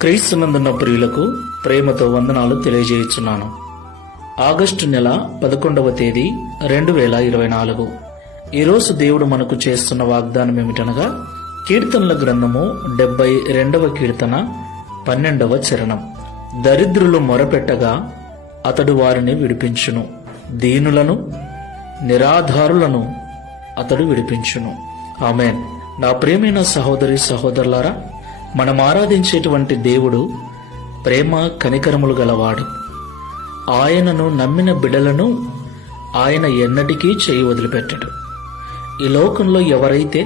క్రీస్తునందున్న ప్రియులకు ప్రేమతో వందనాలు తెలియజేయుచున్నాను. ఆగస్టు నెల 11వ తేదీ 2024. ఈరోజు దేవుడు మనకు చేస్తున్న వాగ్దానం ఏమిటనగా కీర్తనల గ్రంథము 72వ కీర్తన 12వ చరణం. దరిద్రులు మొరపెట్టగా అతడు వారిని విడిపించును, దీనులను నిరాధారులను అతడు విడిపించును. ఆమేన్. నా ప్రియమైన సహోదరి సహోదరులారా, మనం ఆరాధించేటువంటి దేవుడు ప్రేమ కనికరములు గలవాడు. ఆయనను నమ్మిన బిడ్డలను ఆయన ఎన్నటికీ చేయి వదిలిపెట్టడు. ఈ లోకంలో ఎవరైతే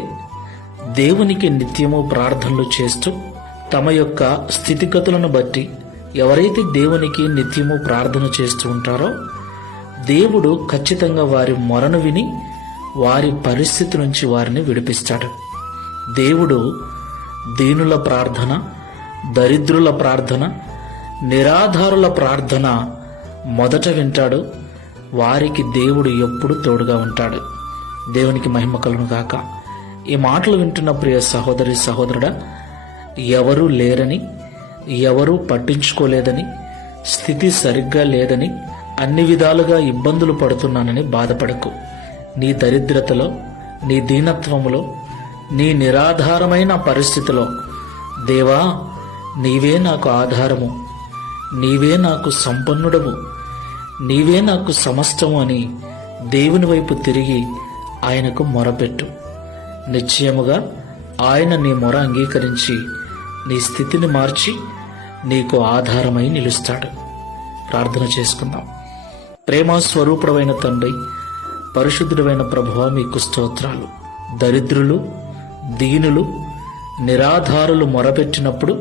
దేవునికి నిత్యము ప్రార్థనలు చేస్తూ తమ యొక్క స్థితిగతులను బట్టి ఎవరైతే దేవునికి నిత్యము ప్రార్థన చేస్తూ ఉంటారో దేవుడు ఖచ్చితంగా వారి మొరను విని వారి పరిస్థితి నుంచి వారిని విడిపిస్తాడు. దేవుడు దీనుల ప్రార్థన, దరిద్రుల ప్రార్థన, నిరాధారుల ప్రార్థన మొదట వింటాడు. వారికి దేవుడు ఎప్పుడు తోడుగా ఉంటాడు. దేవునికి మహిమ కలుగును గాక. ఈ మాటలు వింటున్న ప్రియ సహోదరి సహోదరుడా, ఎవరూ లేరని, ఎవరూ పట్టించుకోలేదని, స్థితి సరిగ్గా లేదని, అన్ని విధాలుగా ఇబ్బందులు పడుతున్నానని బాధపడకు. నీ దరిద్రతలో, నీ దీనత్వములో, నీ నిరాధారమైన పరిస్థితిలో దేవా నీవే నాకు ఆధారము, నీవే నాకు సంపన్నుడవు, నీవే నాకు సమస్తము అని దేవుని వైపు తిరిగి ఆయనకు మొరపెట్టు. నిశ్చయముగా ఆయన నీ మొర అంగీకరించి నీ స్థితిని మార్చి నీకు ఆధారమై నిలుస్తాడు. ప్రార్థన చేసుకుందాం. ప్రేమ స్వరూపుడమైన తండ్రి, పరిశుద్ధుడైన ప్రభువా, మీకు స్తోత్రాలు. దరిద్రులు, దీనులు, నిరాధారులు మొరపెట్టినప్పుడు